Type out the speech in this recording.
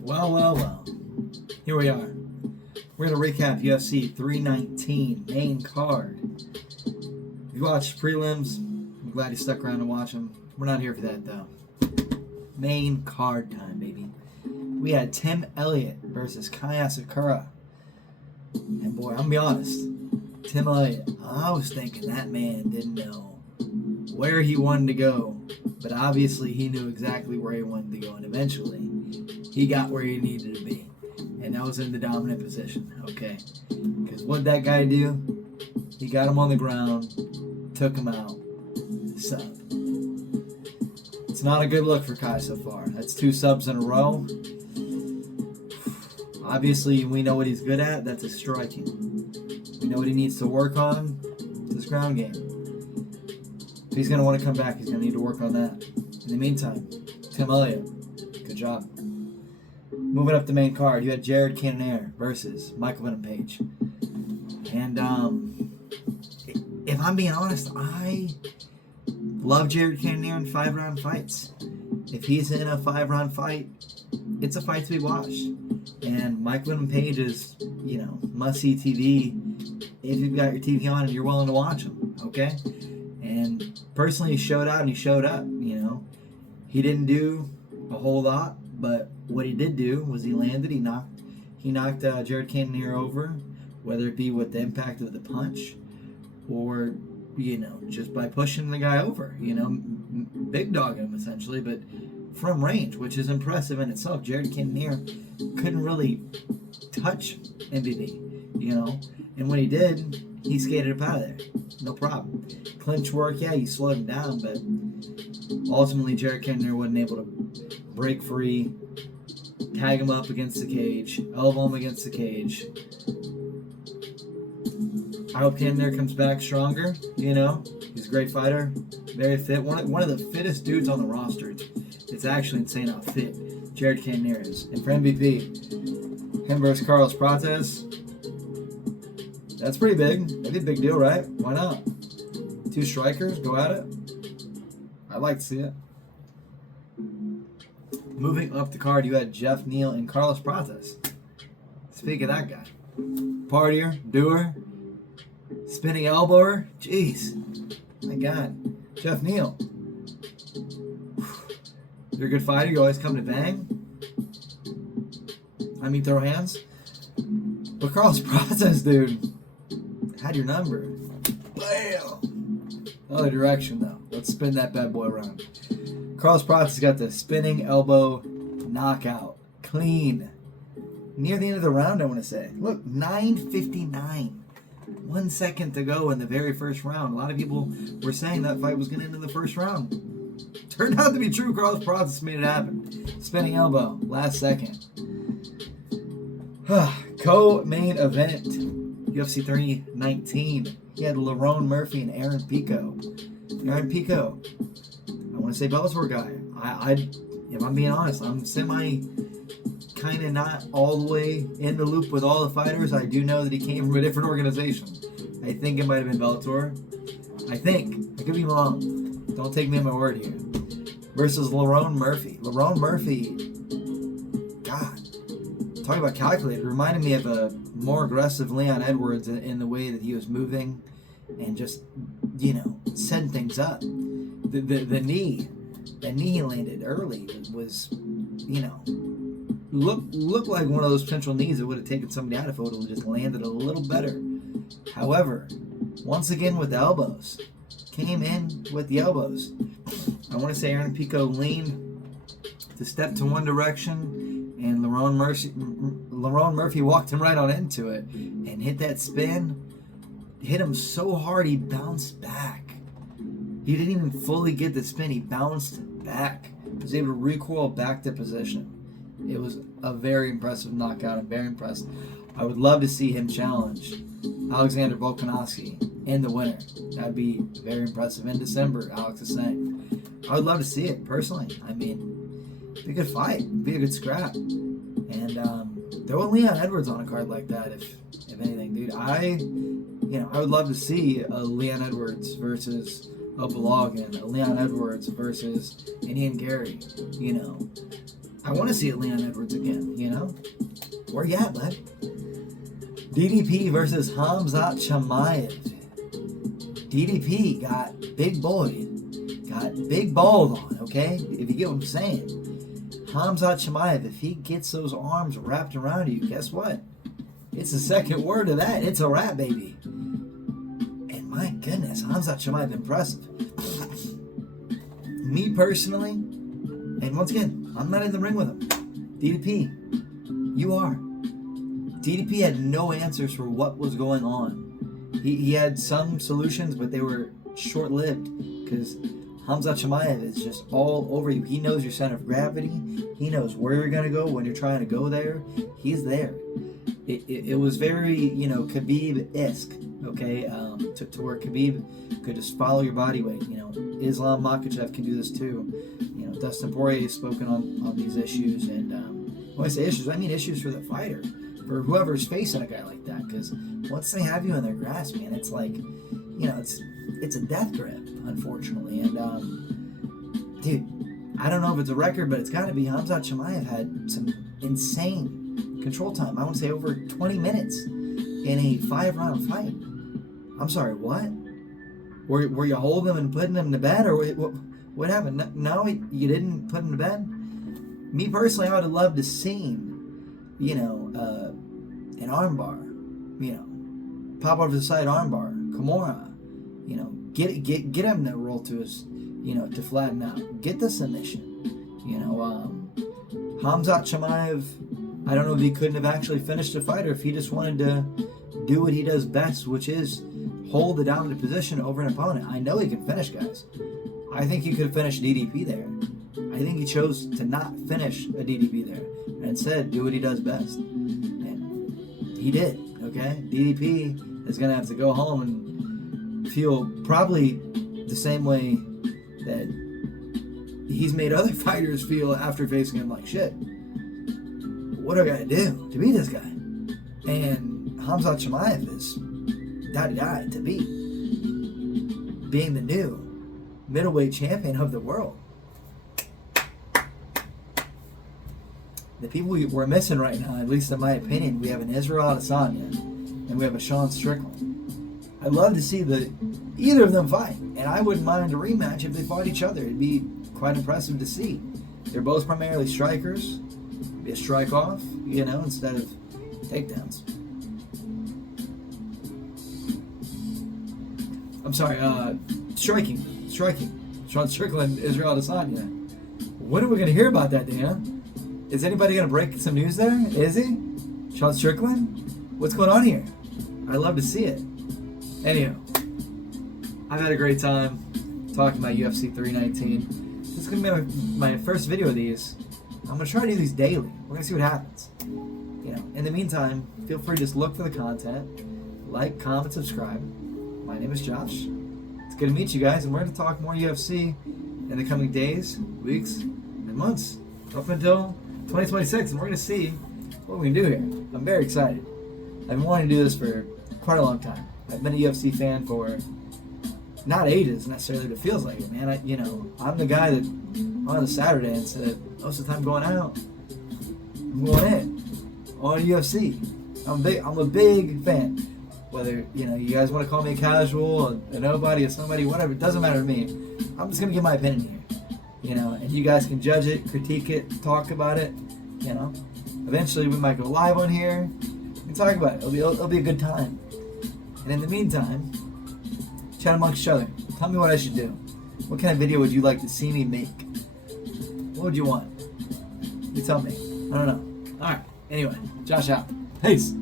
Well. Here we are. We're going to recap UFC 319 main card. If you watched prelims, I'm glad you stuck around to watch them. We're not here for that, though. Main card time, baby. We had Tim Elliott versus KHAMZAT. And boy, I'm going to be honest. Tim Elliott, I was thinking that man didn't know where he wanted to go. But obviously, he knew exactly where he wanted to go. And eventually, he got where he needed to be. And that was in the dominant position, okay? Because what that guy do? He got him on the ground, took him out, sub. It's not a good look for Kai so far. That's 2 subs in a row. Obviously, we know what he's good at. That's his striking. We know what he needs to work on. It's his ground game. If he's going to want to come back, he's going to need to work on that. In the meantime, Tim Elliott, good job. Moving up the main card, you had Jared Cannonier versus Michael Venom Page. And if I'm being honest, I love Jared Cannonier in 5-round fights. If he's in a 5-round fight, it's a fight to be watched. And Michael Venom Page is, must-see TV if you've got your TV on and you're willing to watch him, okay? And personally, he showed out and he showed up, He didn't do a whole lot, but what he did do was he landed, he knocked Jared Cannonier over, whether it be with the impact of the punch or, just by pushing the guy over, big dogging him essentially, but from range, which is impressive in itself. Jared Cannonier couldn't really touch MVP, and when he did, he skated up out of there. No problem. Clinch work, yeah, he slowed him down, but ultimately Jared Cannonier wasn't able to break free, tag him up against the cage, elbow him against the cage. I hope Cannonier comes back stronger, He's a great fighter, very fit. One of the fittest dudes on the roster. It's actually insane how fit Jared Cannonier is. And for MVP, him versus Carlos Prates, that's pretty big. That'd be a big deal, right? Why not? 2 strikers, go at it. I'd like to see it. Moving up the card, you had Jeff Neal and Carlos Prates. Speak of that guy. Partier, doer, spinning elbower. Jeez. My God. Jeff Neal. You're a good fighter. You always come to bang. Throw hands. But Carlos Prates, dude, had your number. Bam! Other direction, though. Let's spin that bad boy around. Carlos Prates got the spinning elbow knockout. Clean. Near the end of the round, I want to say. Look, 9:59. 1 second to go in the very first round. A lot of people were saying that fight was going to end in the first round. Turned out to be true. Carlos Prates made it happen. Spinning elbow. Last second. Co-main event. UFC 319. He had Lerone Murphy and Aaron Pico. Aaron Pico, I want to say Bellator guy. If I'm being honest, I'm kind of not all the way in the loop with all the fighters. I do know that he came from a different organization. I think it might have been Bellator. I could be wrong. Don't take me at my word here. Versus Lerone Murphy. Lerone Murphy, God, talking about calculated, reminded me of a more aggressive Leon Edwards in the way that he was moving and just, setting things up. The knee he landed early was, looked like one of those potential knees that would have taken somebody out if it would have just landed a little better. However, once again with the elbows, came in with the elbows. I want to say Aaron Pico leaned to step to one direction, and Lerone Murphy walked him right on into it and hit that spin. Hit him so hard he bounced back. He didn't even fully get the spin. He bounced back. He was able to recoil back to position. It was a very impressive knockout. I'm very impressed. I would love to see him challenge Alexander Volkanovski in the winner. That'd be very impressive in December, Alex is saying. I would love to see it, personally. It'd be a good fight. It'd be a good scrap. And throw a Leon Edwards on a card like that, if anything, dude. I would love to see a Leon Edwards versus a Bloggin, a Leon Edwards versus an Ian Gary. I want to see it Leon Edwards again, you know? Where you at, bud? DDP versus KHAMZAT CHIMAEV. DDP got big boy. Got big balled on, okay? If you get what I'm saying. KHAMZAT CHIMAEV, if he gets those arms wrapped around you, guess what? It's the second word of that. It's a wrap, baby. And my goodness, KHAMZAT CHIMAEV, impressive. Me personally, and once again, I'm not in the ring with him. DDP, you are. DDP had no answers for what was going on. He had some solutions, but they were short-lived because KHAMZAT CHIMAEV is just all over you. He knows your center of gravity. He knows where you're going to go when you're trying to go there. He's there. It was very, you know, Khabib-esque, okay, to where Khabib could just follow your body weight. You know, Islam Makhachev can do this too. You know, Dustin Poirier has spoken on these issues, and when I say issues, I mean issues for the fighter, for whoever's facing a guy like that, because once they have you in their grasp, man, it's like, you know, it's a death grip, unfortunately. And dude, I don't know if it's a record, but it's got to be. KHAMZAT CHIMAEV had some insane control time. I want to say over 20 minutes in a 5-round fight. I'm sorry, what? Were you holding him and putting him to bed, or what happened? No, you didn't put him to bed? Me personally, I would have loved to seen, you know, an armbar, you know, pop over the side armbar, Kimura, you know, get him to roll to his, you know, to flatten out, get the submission, you know. KHAMZAT CHIMAEV, I don't know if he couldn't have actually finished the fight, or if he just wanted to do what he does best, which is hold the dominant position over an opponent. I know he can finish guys. I think he could have finished DDP there. I think he chose to not finish a DDP there and instead do what he does best. And he did, okay? DDP is going to have to go home and feel probably the same way that he's made other fighters feel after facing him, like, shit, what do I got to do to beat this guy? And KHAMZAT CHIMAEV is that guy to beat, being the new middleweight champion of the world. The people we're missing right now, at least in my opinion, we have an Israel Adesanya and we have a Sean Strickland. I'd love to see either of them fight, and I wouldn't mind a rematch if they fought each other. It'd be quite impressive to see. They're both primarily strikers. It'd be a strike off, you know, instead of takedowns. I'm sorry, striking. Sean Strickland, Israel Adesanya. When are we going to hear about that, Dan? Is anybody going to break some news there? Is he? Sean Strickland? What's going on here? I'd love to see it. Anyhow, I've had a great time talking about UFC 319. This is going to be my first video of these. I'm going to try to do these daily. We're going to see what happens. You know, in the meantime, feel free to just look for the content. Like, comment, subscribe. My name is Josh. It's good to meet you guys, and we're going to talk more UFC in the coming days, weeks, and months, up until 2026, and we're going to see what we can do here. I'm very excited. I've been wanting to do this for quite a long time. I've been a UFC fan for not ages necessarily, but it feels like it, man. I'm the guy that on a Saturday, instead of most of the time going out, I'm going in on UFC. I'm a big fan. Whether, you know, you guys want to call me a casual, a nobody, a somebody, whatever, it doesn't matter to me. I'm just going to give my opinion here, you know, and you guys can judge it, critique it, talk about it, you know. Eventually we might go live on here and talk about it. It'll be a good time. And in the meantime, chat amongst each other. Tell me what I should do. What kind of video would you like to see me make? What would you want? You tell me. I don't know. Alright, anyway, Josh out. Peace.